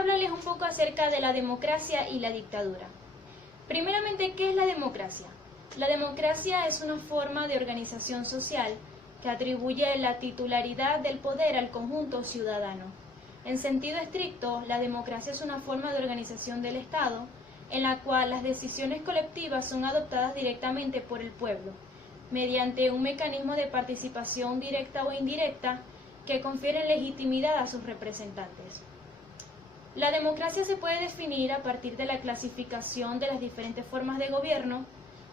hablarles un poco acerca de la democracia y la dictadura. Primeramente, ¿qué es la democracia? La democracia es una forma de organización social que atribuye la titularidad del poder al conjunto ciudadano. En sentido estricto, la democracia es una forma de organización del Estado en la cual las decisiones colectivas son adoptadas directamente por el pueblo, mediante un mecanismo de participación directa o indirecta que confiere legitimidad a sus representantes. La democracia se puede definir a partir de la clasificación de las diferentes formas de gobierno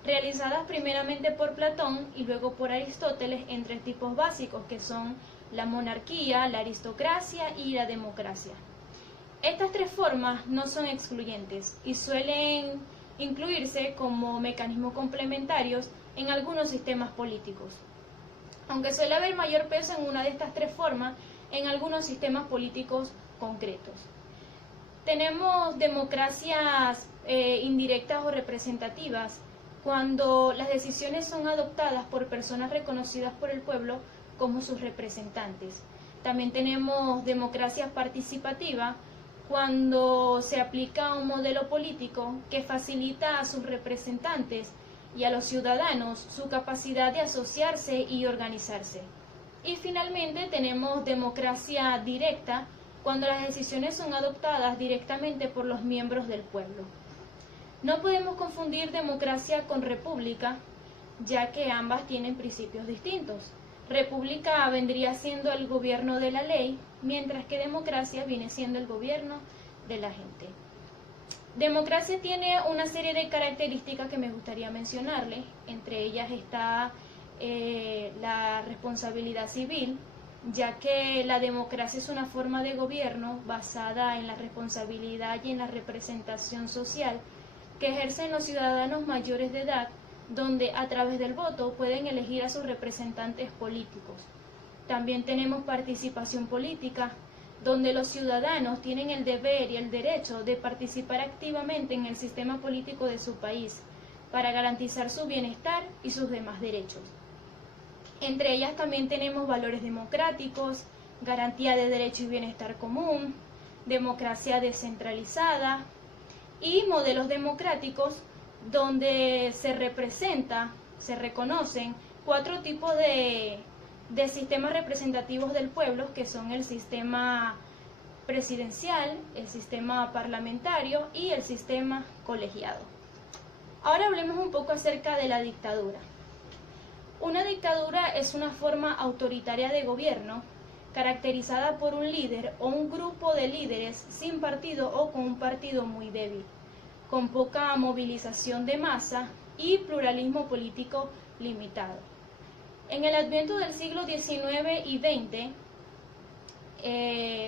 realizadas primeramente por Platón y luego por Aristóteles en tres tipos básicos que son la monarquía, la aristocracia y la democracia. Estas tres formas no son excluyentes y suelen incluirse como mecanismos complementarios en algunos sistemas políticos, aunque suele haber mayor peso en una de estas tres formas en algunos sistemas políticos concretos. Tenemos democracias indirectas o representativas, cuando las decisiones son adoptadas por personas reconocidas por el pueblo como sus representantes. También tenemos democracia participativa, cuando se aplica un modelo político que facilita a sus representantes y a los ciudadanos su capacidad de asociarse y organizarse. Y finalmente tenemos democracia directa, cuando las decisiones son adoptadas directamente por los miembros del pueblo. No podemos confundir democracia con república, ya que ambas tienen principios distintos. República vendría siendo el gobierno de la ley, mientras que democracia viene siendo el gobierno de la gente. Democracia tiene una serie de características que me gustaría mencionarles. Entre ellas está la responsabilidad civil, ya que la democracia es una forma de gobierno basada en la responsabilidad y en la representación social que ejercen los ciudadanos mayores de edad, donde a través del voto pueden elegir a sus representantes políticos. También tenemos participación política, donde los ciudadanos tienen el deber y el derecho de participar activamente en el sistema político de su país, para garantizar su bienestar y sus demás derechos. Entre ellas también tenemos valores democráticos, garantía de derecho y bienestar común, democracia descentralizada y modelos democráticos donde se reconocen cuatro tipos de sistemas representativos del pueblo, que son el sistema presidencial, el sistema parlamentario y el sistema colegiado. Ahora hablemos un poco acerca de la dictadura. Una dictadura es una forma autoritaria de gobierno caracterizada por un líder o un grupo de líderes sin partido o con un partido muy débil, con poca movilización de masa y pluralismo político limitado. En el adviento del siglo XIX y XX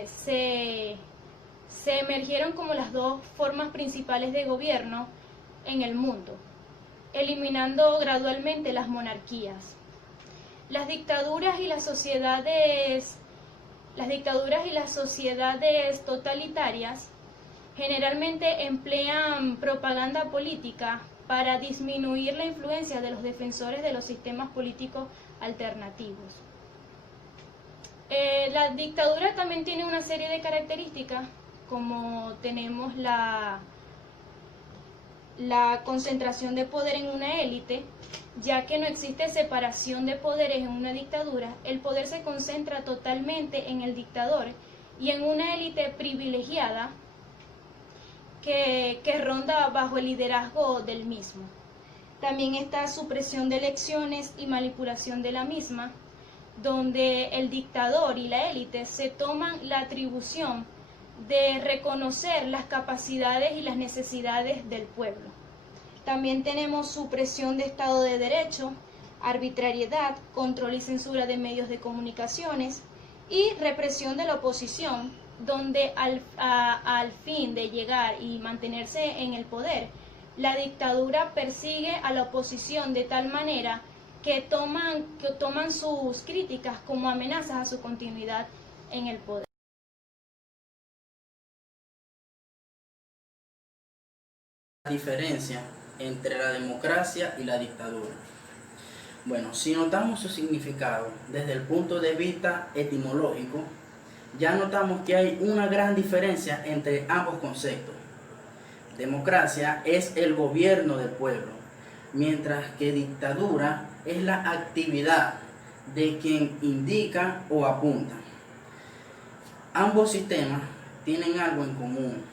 se emergieron como las dos formas principales de gobierno en el mundo, eliminando gradualmente las monarquías. Las dictaduras y las sociedades totalitarias generalmente emplean propaganda política para disminuir la influencia de los defensores de los sistemas políticos alternativos. La dictadura también tiene una serie de características, como tenemos la concentración de poder en una élite, ya que no existe separación de poderes en una dictadura. El poder se concentra totalmente en el dictador y en una élite privilegiada que ronda bajo el liderazgo del mismo. También está supresión de elecciones y manipulación de la misma, donde el dictador y la élite se toman la atribución de reconocer las capacidades y las necesidades del pueblo. También tenemos supresión de Estado de Derecho, arbitrariedad, control y censura de medios de comunicaciones y represión de la oposición, donde al fin de llegar y mantenerse en el poder, la dictadura persigue a la oposición de tal manera que toman sus críticas como amenazas a su continuidad en el poder. La diferencia entre la democracia y la dictadura. Bueno, si notamos su significado desde el punto de vista etimológico, ya notamos que hay una gran diferencia entre ambos conceptos. Democracia es el gobierno del pueblo, mientras que dictadura es la actividad de quien indica o apunta. Ambos sistemas tienen algo en común,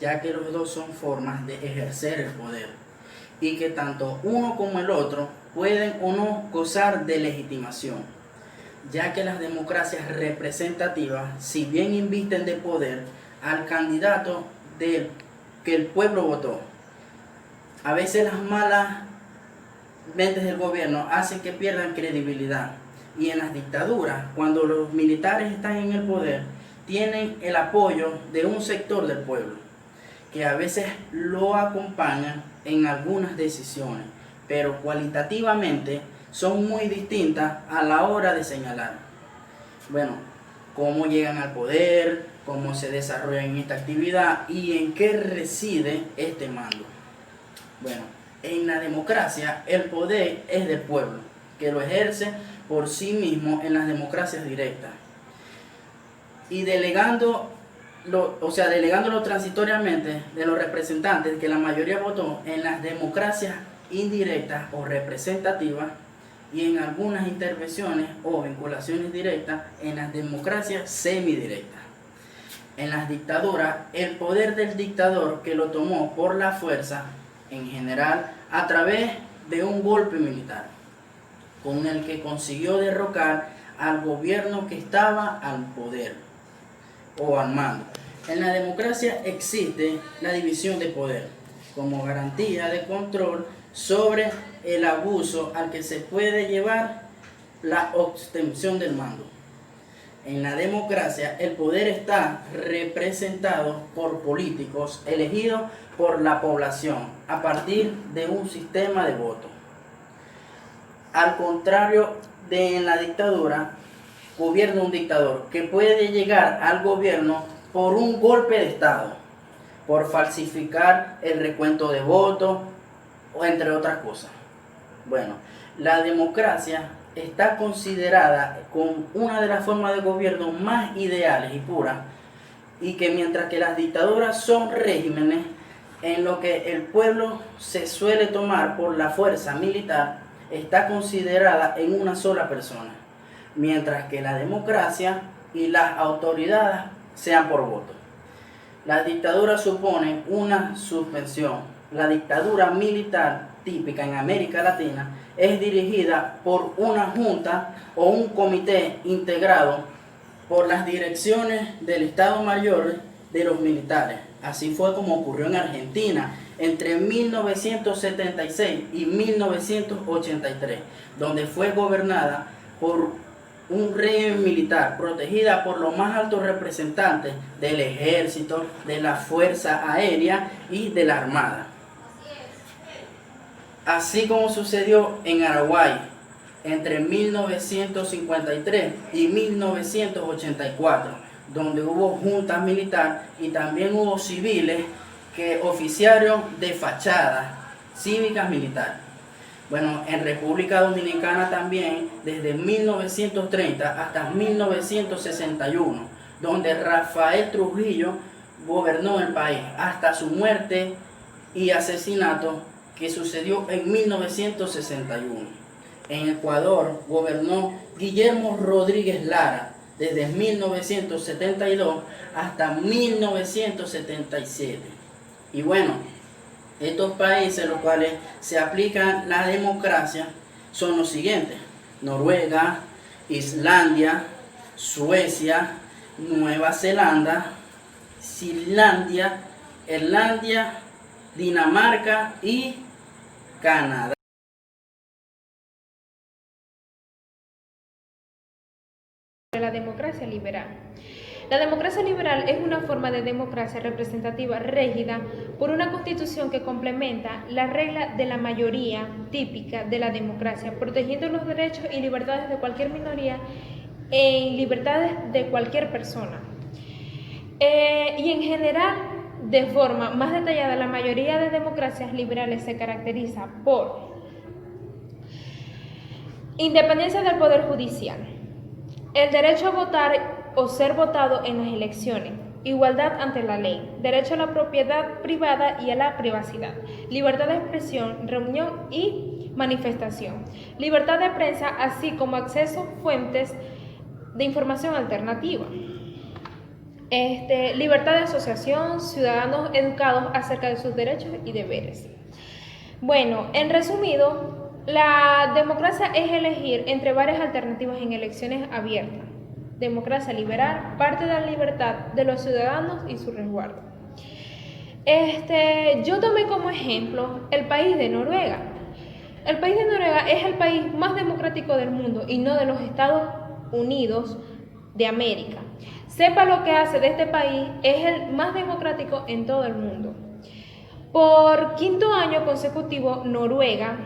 ya que los dos son formas de ejercer el poder y que tanto uno como el otro pueden o no gozar de legitimación, ya que las democracias representativas, si bien invisten de poder al candidato que el pueblo votó, a veces las malas mentes del gobierno hacen que pierdan credibilidad. Y en las dictaduras, cuando los militares están en el poder, tienen el apoyo de un sector del pueblo, que a veces lo acompañan en algunas decisiones, pero cualitativamente son muy distintas a la hora de señalar. Bueno, cómo llegan al poder, cómo se desarrollan esta actividad y en qué reside este mando. Bueno, en la democracia el poder es del pueblo, que lo ejerce por sí mismo en las democracias directas. Y delegándolo transitoriamente de los representantes que la mayoría votó en las democracias indirectas o representativas y en algunas intervenciones o vinculaciones directas en las democracias semidirectas. En las dictaduras, el poder del dictador que lo tomó por la fuerza, en general a través de un golpe militar, con el que consiguió derrocar al gobierno que estaba al poder o al mando. En la democracia existe la división de poder como garantía de control sobre el abuso al que se puede llevar la obtención del mando. En la democracia el poder está representado por políticos elegidos por la población a partir de un sistema de voto. Al contrario de en la dictadura, gobierna un dictador que puede llegar al gobierno por un golpe de estado, por falsificar el recuento de votos o entre otras cosas. Bueno, la democracia está considerada como una de las formas de gobierno más ideales y puras, y que mientras que las dictaduras son regímenes en lo que el pueblo se suele tomar por la fuerza militar, está considerada en una sola persona, mientras que la democracia y las autoridades sean por voto. Las dictaduras suponen una suspensión. La dictadura militar típica en América Latina es dirigida por una junta o un comité integrado por las direcciones del Estado Mayor de los militares. Así fue como ocurrió en Argentina entre 1976 y 1983, donde fue gobernada por un régimen militar, protegida por los más altos representantes del ejército, de la fuerza aérea y de la armada. Así como sucedió en Araguay entre 1953 y 1984, donde hubo juntas militares y también hubo civiles que oficiaron de fachadas cívicas militares. Bueno, en República Dominicana también, desde 1930 hasta 1961, donde Rafael Trujillo gobernó el país hasta su muerte y asesinato que sucedió en 1961. En Ecuador gobernó Guillermo Rodríguez Lara desde 1972 hasta 1977. Y bueno, estos países en los cuales se aplica la democracia son los siguientes: Noruega, Islandia, Suecia, Nueva Zelanda, Finlandia, Irlanda, Dinamarca y Canadá. La democracia liberal. La democracia liberal es una forma de democracia representativa regida por una constitución que complementa la regla de la mayoría típica de la democracia, protegiendo los derechos y libertades de cualquier minoría e libertades de cualquier persona. Y en general, de forma más detallada, la mayoría de democracias liberales se caracteriza por independencia del poder judicial, el derecho a votar o ser votado en las elecciones, igualdad ante la ley, derecho a la propiedad privada y a la privacidad, libertad de expresión, reunión y manifestación, libertad de prensa, así como acceso a fuentes de información alternativa. Libertad de asociación, ciudadanos educados acerca de sus derechos y deberes. Bueno, en resumido, la democracia es elegir entre varias alternativas en elecciones abiertas. Democracia liberal parte de la libertad de los ciudadanos y su resguardo. Yo tomé como ejemplo el país de Noruega. El país de Noruega es el país más democrático del mundo y no de los Estados Unidos de América. Sepa lo que hace de este país, es el más democrático en todo el mundo. Por quinto año consecutivo, Noruega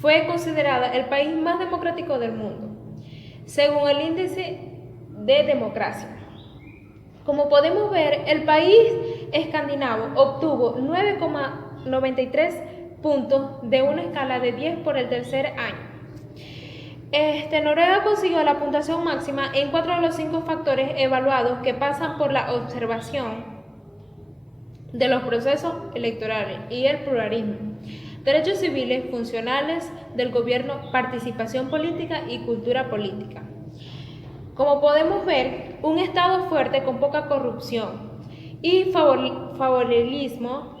fue considerada el país más democrático del mundo, según el índice de democracia. Como podemos ver, el país escandinavo obtuvo 9,93 puntos de una escala de 10 por el tercer año. Noruega consiguió la puntuación máxima en 4 de los 5 factores evaluados que pasan por la observación de los procesos electorales y el pluralismo, derechos civiles, funcionales del gobierno, participación política y cultura política. Como podemos ver, un Estado fuerte con poca corrupción y favoritismo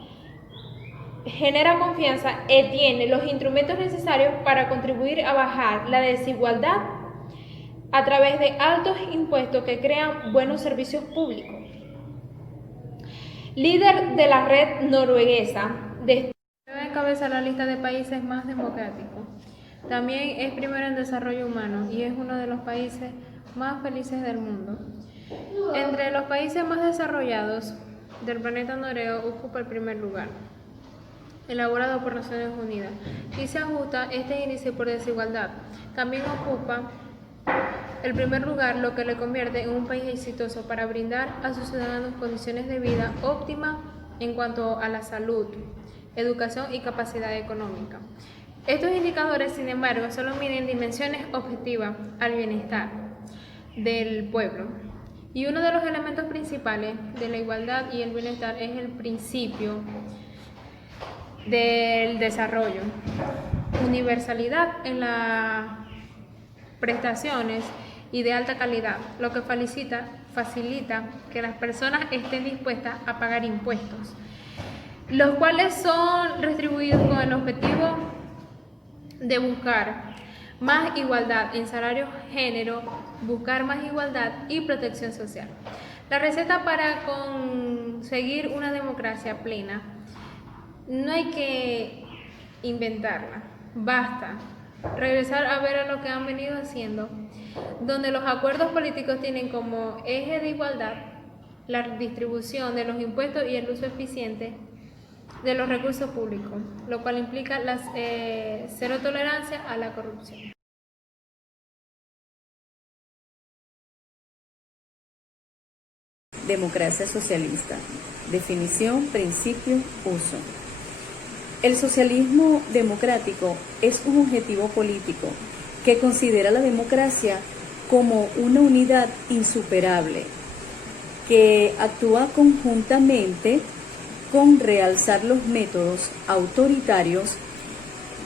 genera confianza y tiene los instrumentos necesarios para contribuir a bajar la desigualdad a través de altos impuestos que crean buenos servicios públicos. Líder de la red norueguesa, encabeza la lista de países más democráticos. También es primero en desarrollo humano y es uno de los países más felices del mundo. Entre los países más desarrollados del planeta, Noruega ocupa el primer lugar, elaborado por Naciones Unidas, y se ajusta este índice por desigualdad. También ocupa el primer lugar, lo que le convierte en un país exitoso para brindar a sus ciudadanos condiciones de vida óptimas en cuanto a la salud, educación y capacidad económica. Estos indicadores, sin embargo, solo miden dimensiones objetivas al bienestar del pueblo. Y uno de los elementos principales de la igualdad y el bienestar es el principio del desarrollo, universalidad en las prestaciones y de alta calidad, lo que facilita que las personas estén dispuestas a pagar impuestos, los cuales son retribuidos con el objetivo de buscar más igualdad en salario, género, buscar más igualdad y protección social. La receta para conseguir una democracia plena no hay que inventarla, basta regresar a ver a lo que han venido haciendo, donde los acuerdos políticos tienen como eje de igualdad la distribución de los impuestos y el uso eficiente de los recursos públicos, lo cual implica la cero tolerancia a la corrupción. Democracia socialista. Definición, principio, uso. El socialismo democrático es un objetivo político que considera la democracia como una unidad insuperable que actúa conjuntamente con realzar los métodos autoritarios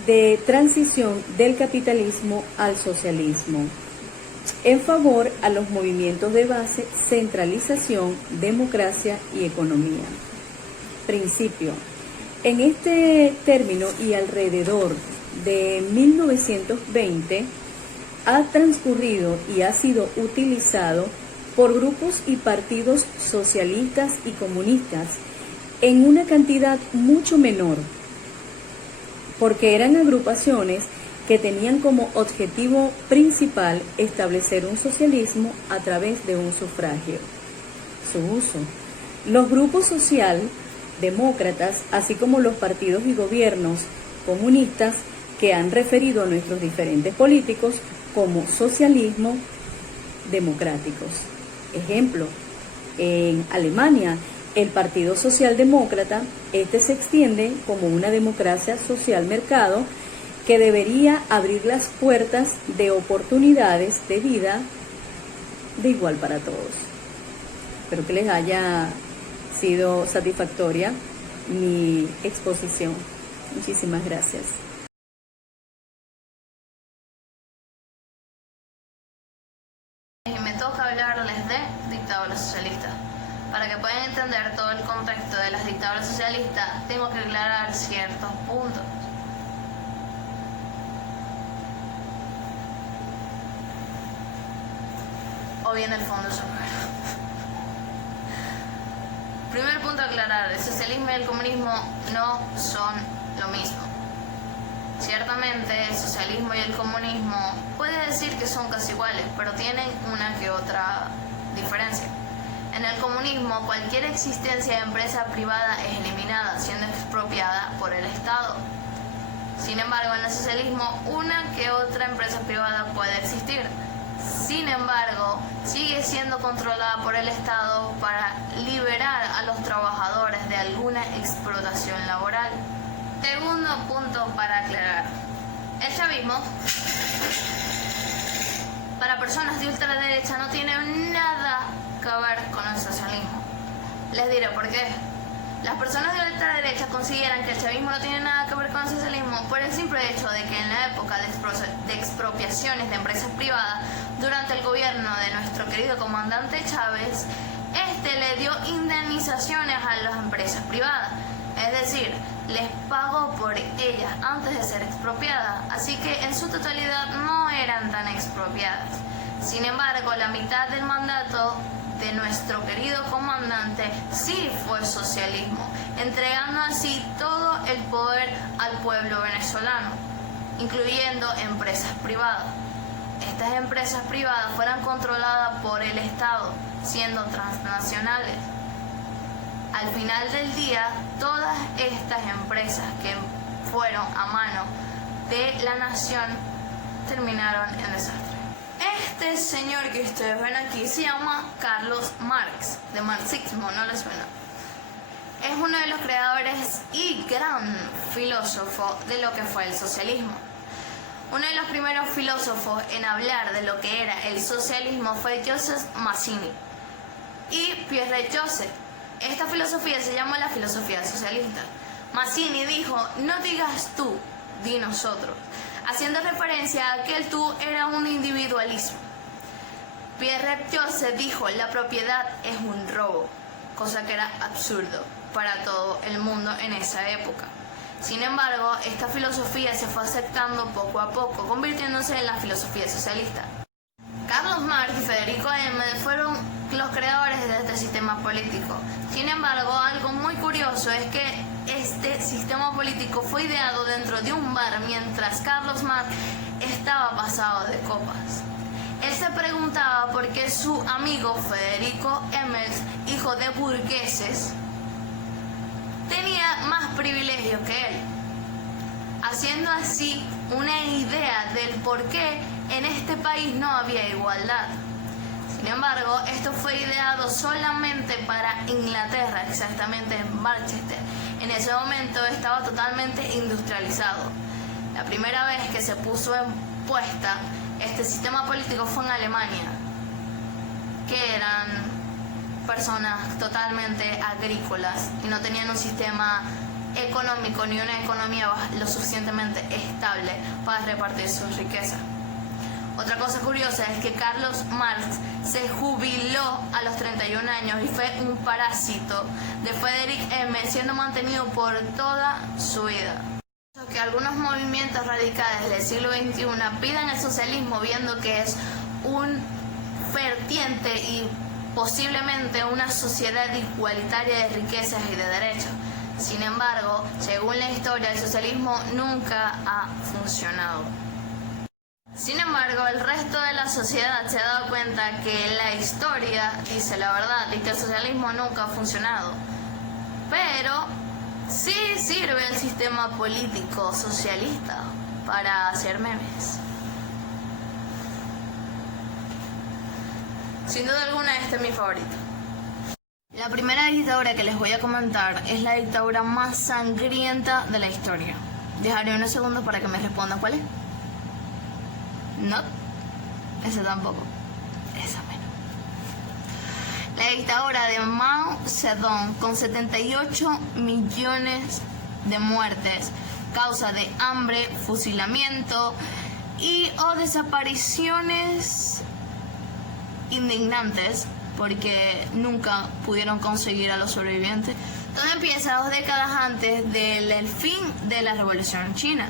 de transición del capitalismo al socialismo, en favor a los movimientos de base, centralización, democracia y economía. Principio. En este término y alrededor de 1920 ha transcurrido y ha sido utilizado por grupos y partidos socialistas y comunistas en una cantidad mucho menor, porque eran agrupaciones que tenían como objetivo principal establecer un socialismo a través de un sufragio. Su uso. Los grupos socialdemócratas, así como los partidos y gobiernos comunistas que han referido a nuestros diferentes políticos como socialismo democráticos. Ejemplo, en Alemania, el Partido Socialdemócrata, se extiende como una democracia social mercado que debería abrir las puertas de oportunidades de vida de igual para todos. Espero que les haya sido satisfactoria mi exposición. Muchísimas gracias. Y me toca hablarles de dictaduras socialistas. Para que puedan entender todo el contexto de las dictaduras socialistas, tengo que aclarar ciertos puntos. O bien el fondo sonoro. Primer punto a aclarar, el socialismo y el comunismo no son lo mismo. Ciertamente el socialismo y el comunismo puede decir que son casi iguales, pero tienen una que otra diferencia. En el comunismo, cualquier existencia de empresa privada es eliminada, siendo expropiada por el Estado. Sin embargo, en el socialismo, una que otra empresa privada puede existir. Sin embargo, sigue siendo controlada por el Estado para liberar a los trabajadores de alguna explotación laboral. Segundo punto para aclarar. El chavismo, para personas de ultraderecha, no tiene nada que ver con el socialismo. Les diré por qué. Las personas de ultraderecha consideran que el chavismo no tiene nada que ver con el socialismo por el simple hecho de que en la época de expropiaciones de empresas privadas, durante el gobierno de nuestro querido comandante Chávez, este le dio indemnizaciones a las empresas privadas, es decir, les pagó por ellas antes de ser expropiadas, así que en su totalidad no eran tan expropiadas. Sin embargo, la mitad del mandato de nuestro querido comandante sí fue socialismo, entregando así todo el poder al pueblo venezolano, incluyendo empresas privadas. Estas empresas privadas fueron controladas por el Estado, siendo transnacionales. Al final del día, todas estas empresas que fueron a mano de la nación terminaron en desastre. Este señor que ustedes ven aquí se llama Carlos Marx, de marxismo, ¿no les suena? Es uno de los creadores y gran filósofo de lo que fue el socialismo. Uno de los primeros filósofos en hablar de lo que era el socialismo fue Joseph Mazzini y Pierre Joseph. Esta filosofía se llama la filosofía socialista. Mazzini dijo, no digas tú, di nosotros, haciendo referencia a que el tú era un individualismo. Pierre Joseph dijo, la propiedad es un robo, cosa que era absurdo para todo el mundo en esa época. Sin embargo, esta filosofía se fue aceptando poco a poco, convirtiéndose en la filosofía socialista. Carlos Marx y Federico Engels fueron los creadores de este sistema político. Sin embargo, algo muy curioso es que este sistema político fue ideado dentro de un bar mientras Carlos Marx estaba pasado de copas. Él se preguntaba por qué su amigo Federico Engels, hijo de burgueses, tenía más privilegios que él, haciendo así una idea del por qué en este país no había igualdad. Sin embargo, esto fue ideado solamente para Inglaterra, exactamente en Manchester. En ese momento estaba totalmente industrializado. La primera vez que se puso en puesta este sistema político fue en Alemania, que eran personas totalmente agrícolas y no tenían un sistema económico ni una economía lo suficientemente estable para repartir sus riquezas. Otra cosa curiosa es que Carlos Marx se jubiló a los 31 años y fue un parásito de Friedrich Engels, siendo mantenido por toda su vida. Que algunos movimientos radicales del siglo XXI pidan el socialismo viendo que es un vertiente y posiblemente una sociedad igualitaria de riquezas y de derechos. Sin embargo, según la historia, el socialismo nunca ha funcionado. Sin embargo, el resto de la sociedad se ha dado cuenta que la historia dice la verdad y que el socialismo nunca ha funcionado. Pero sí sirve el sistema político socialista para hacer memes. Sin duda alguna, este es mi favorito. La primera dictadura que les voy a comentar es la dictadura más sangrienta de la historia. Dejaré unos segundos para que me respondan cuál es. No, esa tampoco. Esa menos. la dictadura de Mao Zedong, con 78 millones de muertes, causa de hambre, fusilamiento y o desapariciones indignantes, porque nunca pudieron conseguir a los sobrevivientes. Todo empieza 2 décadas antes del fin de la Revolución China,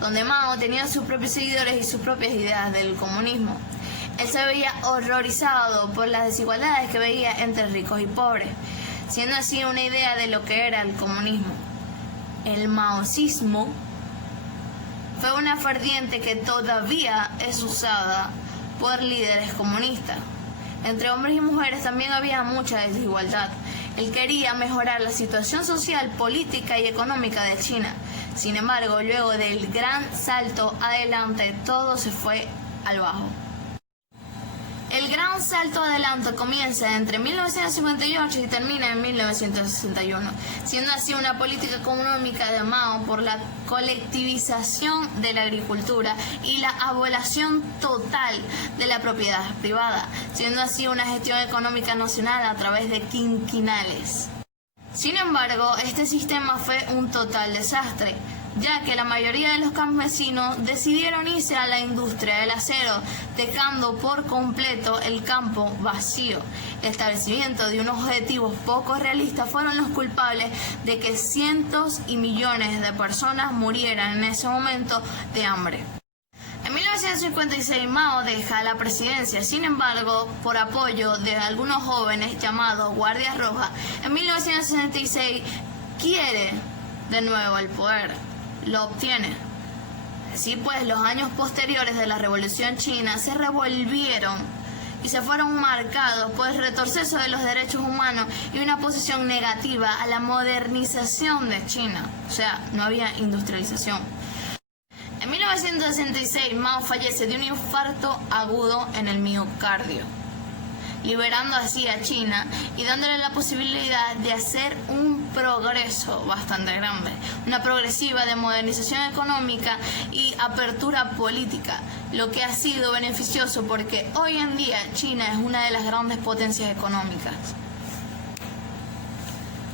donde Mao tenía sus propios seguidores y sus propias ideas del comunismo. Él se veía horrorizado por las desigualdades que veía entre ricos y pobres, siendo así una idea de lo que era el comunismo. El maoísmo fue una vertiente que todavía es usada por líderes comunistas. Entre hombres y mujeres también había mucha desigualdad. Él quería mejorar la situación social, política y económica de China. Sin embargo, luego del gran salto adelante, todo se fue al bajo. El gran salto adelante comienza entre 1958 y termina en 1961, siendo así una política económica de Mao por la colectivización de la agricultura y la abolición total de la propiedad privada, siendo así una gestión económica nacional a través de quinquenales. Sin embargo, este sistema fue un total desastre, ya que la mayoría de los campesinos decidieron irse a la industria del acero, dejando por completo el campo vacío. El establecimiento de unos objetivos poco realistas fueron los culpables de que cientos y millones de personas murieran en ese momento de hambre. En 1956 Mao deja la presidencia, sin embargo, por apoyo de algunos jóvenes llamados Guardias Rojas, en 1966 quiere de nuevo el poder. Lo obtiene. Así pues, los años posteriores de la Revolución China se revolvieron y se fueron marcados por el retroceso de los derechos humanos y una posición negativa a la modernización de China. O sea, no había industrialización. En 1966, Mao fallece de un infarto agudo en el miocardio, liberando así a China y dándole la posibilidad de hacer un progreso bastante grande, una progresiva de modernización económica y apertura política, lo que ha sido beneficioso porque hoy en día China es una de las grandes potencias económicas.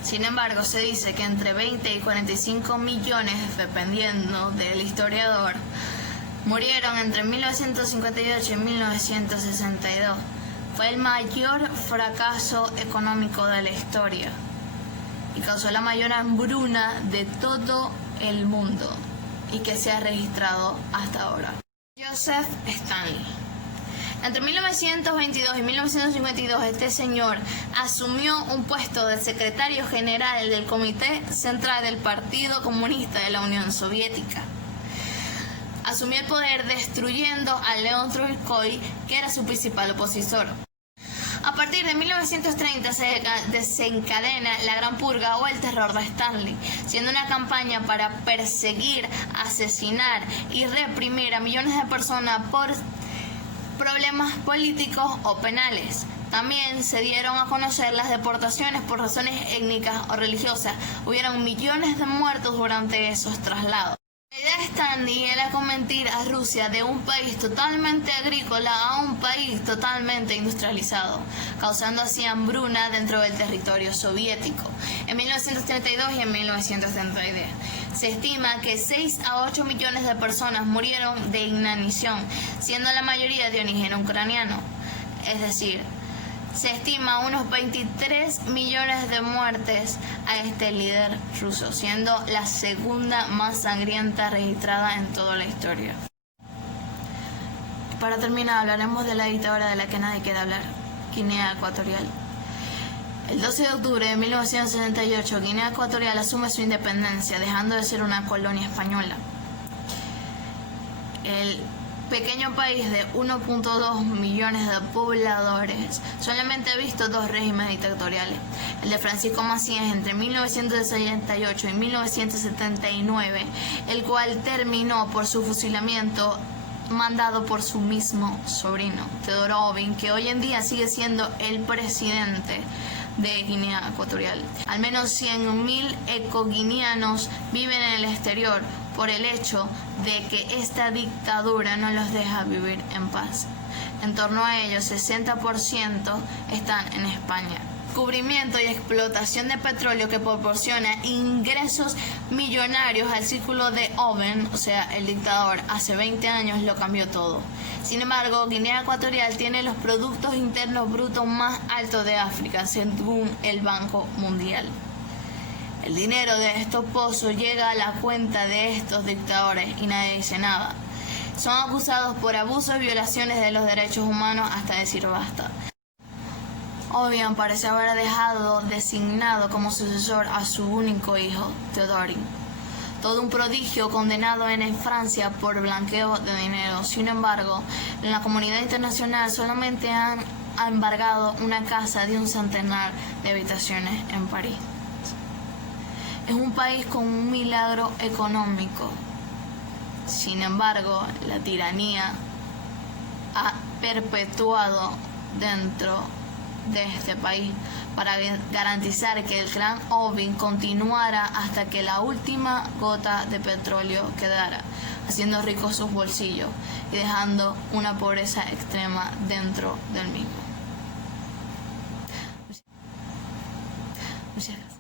Sin embargo, se dice que entre 20 y 45 millones, dependiendo del historiador, murieron entre 1958 y 1962. Fue el mayor fracaso económico de la historia y causó la mayor hambruna de todo el mundo y que se ha registrado hasta ahora. Joseph Stalin. Entre 1922 y 1952 este señor asumió un puesto de secretario general del Comité Central del Partido Comunista de la Unión Soviética. Asumió el poder destruyendo a León Trotsky, que era su principal opositor. A partir de 1930 se desencadena la Gran Purga o el terror de Stalin, siendo una campaña para perseguir, asesinar y reprimir a millones de personas por problemas políticos o penales. También se dieron a conocer las deportaciones por razones étnicas o religiosas. Hubieron millones de muertos durante esos traslados. La idea de Stalin era convertir a Rusia de un país totalmente agrícola a un país totalmente industrializado, causando así hambruna dentro del territorio soviético. En 1932 y en 1933 se estima que 6 a 8 millones de personas murieron de inanición, siendo la mayoría de origen ucraniano. Es decir, se estima unos 23 millones de muertes a este líder ruso, siendo la segunda más sangrienta registrada en toda la historia. Para terminar, hablaremos de la dictadura de la que nadie quiere hablar, Guinea Ecuatorial. El 12 de octubre de 1968, Guinea Ecuatorial asume su independencia, dejando de ser una colonia española. El pequeño país de 1.2 millones de pobladores solamente ha visto 2 regímenes dictatoriales: el de Francisco Macías entre 1968 y 1979, el cual terminó por su fusilamiento mandado por su mismo sobrino, Teodoro Obiang, que hoy en día sigue siendo el presidente de Guinea Ecuatorial. Al menos 100.000 ecoguineanos viven en el exterior por el hecho de que esta dictadura no los deja vivir en paz. En torno a ellos, 60% están en España. Descubrimiento y explotación de petróleo que proporciona ingresos millonarios al círculo de Owen, o sea, el dictador, hace 20 años lo cambió todo. Sin embargo, Guinea Ecuatorial tiene los productos internos brutos más altos de África, según el Banco Mundial. El dinero de estos pozos llega a la cuenta de estos dictadores y nadie dice nada. Son acusados por abusos y violaciones de los derechos humanos hasta decir basta. Obiang parece haber dejado designado como sucesor a su único hijo, Teodorin. Todo un prodigio condenado en Francia por blanqueo de dinero. Sin embargo, en la comunidad internacional solamente han embargado una casa de un centenar de habitaciones en París. Es un país con un milagro económico. Sin embargo, la tiranía ha perpetuado dentro de este país para garantizar que el clan Obiang continuara hasta que la última gota de petróleo quedara, haciendo ricos sus bolsillos y dejando una pobreza extrema dentro del mismo. Muchas gracias.